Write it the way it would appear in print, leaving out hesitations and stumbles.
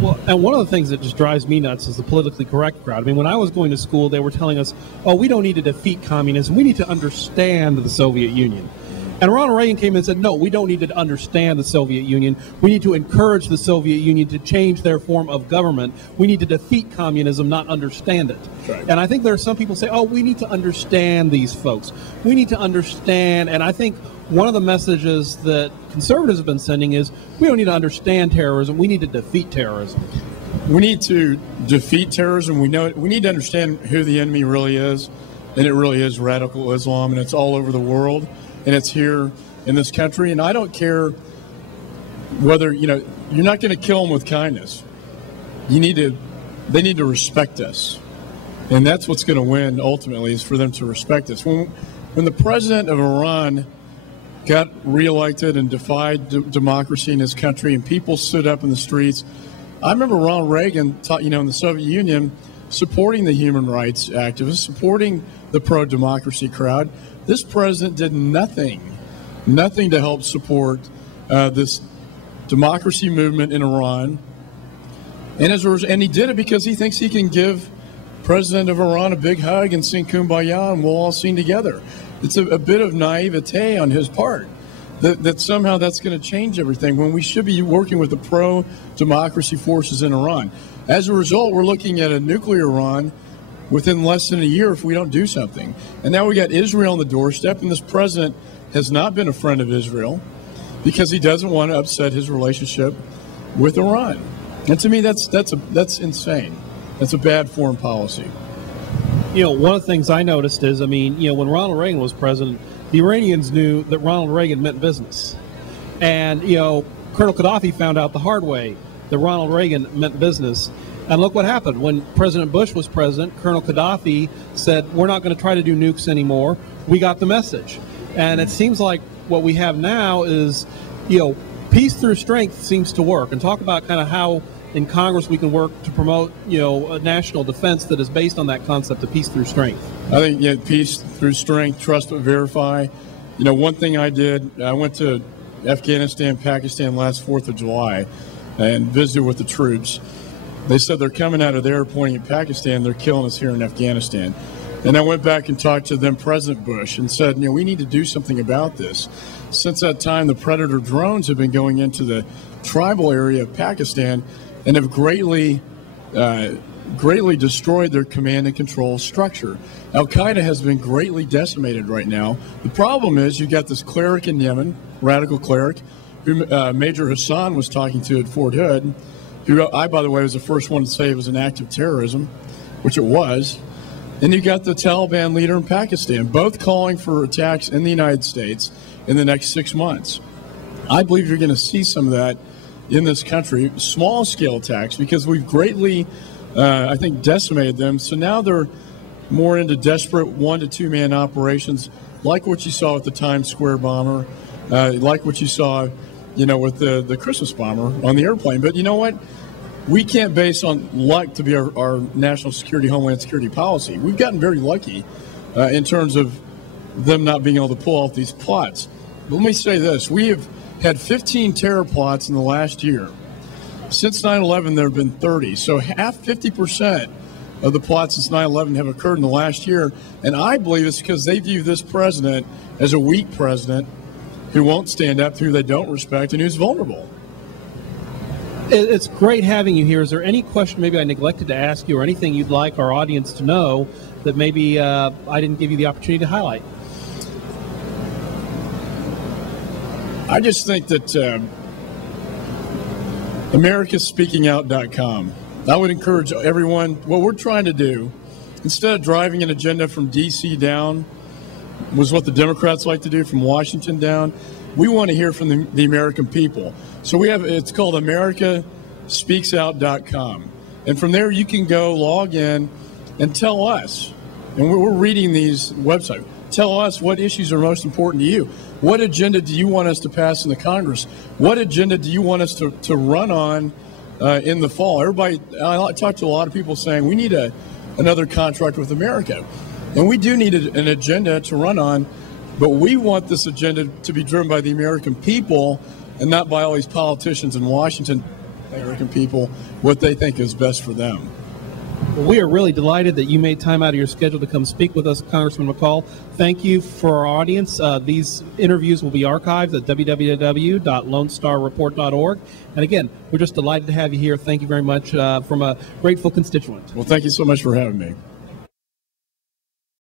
Well, and one of the things that just drives me nuts is the politically correct crowd. I mean, when I was going to school, they were telling us, oh, we don't need to defeat communism. We need to understand the Soviet Union. And Ronald Reagan came in and said, no, we don't need to understand the Soviet Union. We need to encourage the Soviet Union to change their form of government. We need to defeat communism, not understand it. Right. And I think there are some people say, oh, we need to understand these folks. We need to understand. And I think one of the messages that conservatives have been sending is we don't need to understand terrorism. We need to defeat terrorism. We need to defeat terrorism. We need to understand who the enemy really is. And it really is radical Islam. And it's all over the world. And it's here in this country. And I don't care whether, you're not going to kill them with kindness. They need to respect us. And that's what's going to win ultimately, is for them to respect us. When the president of Iran got reelected and defied democracy in his country and people stood up in the streets, I remember Ronald Reagan, in the Soviet Union, supporting the human rights activists, supporting the pro-democracy crowd. This president did nothing to help support this democracy movement in Iran. And he did it because he thinks he can give President of Iran a big hug and sing Kumbaya and we'll all sing together. It's a bit of naivete on his part that somehow that's going to change everything when we should be working with the pro-democracy forces in Iran. As a result, we're looking at a nuclear Iran within less than a year if we don't do something. And now we got Israel on the doorstep, and this president has not been a friend of Israel because he doesn't want to upset his relationship with Iran. And to me, that's insane. That's a bad foreign policy. One of the things I noticed is, when Ronald Reagan was president, the Iranians knew that Ronald Reagan meant business. And, Colonel Gaddafi found out the hard way that Ronald Reagan meant business. And look what happened. When President Bush was president, Colonel Gaddafi said, we're not going to try to do nukes anymore. We got the message. And it seems like what we have now is, peace through strength seems to work. And talk about kind of how in Congress we can work to promote, a national defense that is based on that concept of peace through strength. I think, peace through strength, trust but verify. One thing I did, I went to Afghanistan, Pakistan last 4th of July and visited with the troops. They said they're coming out of there pointing at Pakistan. They're killing us here in Afghanistan. And I went back and talked to then President Bush and said, we need to do something about this. Since that time, the Predator drones have been going into the tribal area of Pakistan and have greatly destroyed their command and control structure. Al-Qaeda has been greatly decimated right now. The problem is you've got this cleric in Yemen, radical cleric, who Major Hassan was talking to at Fort Hood, who I, by the way, was the first one to say it was an act of terrorism, which it was. And you got the Taliban leader in Pakistan, both calling for attacks in the United States in the next 6 months. I believe you're going to see some of that in this country, small-scale attacks, because we've greatly, I think, decimated them. So now they're more into desperate 1- to 2-man operations, like what you saw with the Times Square bomber, like what you saw, with the Christmas bomber on the airplane. But you know what? We can't base on luck to be our national security, homeland security policy. We've gotten very lucky in terms of them not being able to pull off these plots. But let me say this. We have had 15 terror plots in the last year. Since 9/11, there have been 30. So 50% of the plots since 9/11 have occurred in the last year. And I believe it's because they view this president as a weak president who won't stand up, who they don't respect, and who's vulnerable. It's great having you here. Is there any question maybe I neglected to ask you or anything you'd like our audience to know that maybe I didn't give you the opportunity to highlight? I just think that americaspeakingout.com, I would encourage everyone, what we're trying to do, instead of driving an agenda from D.C. down, was what the Democrats like to do, from Washington down, we want to hear from the American people. So it's called americaspeaksout.com. And from there you can go log in and tell us, and we're reading these websites, tell us what issues are most important to you. What agenda do you want us to pass in the Congress? What agenda do you want us to run on in the fall? I talk to a lot of people saying we need another contract with America. And we do need an agenda to run on, but we want this agenda to be driven by the American people and not by all these politicians in Washington the American people what they think is best for them. Well, we are really delighted that you made time out of your schedule to come speak with us, Congressman McCaul. Thank you for our audience. These interviews will be archived at www.lonestarreport.org. And again, we're just delighted to have you here. Thank you very much from a grateful constituent. Well, thank you so much for having me.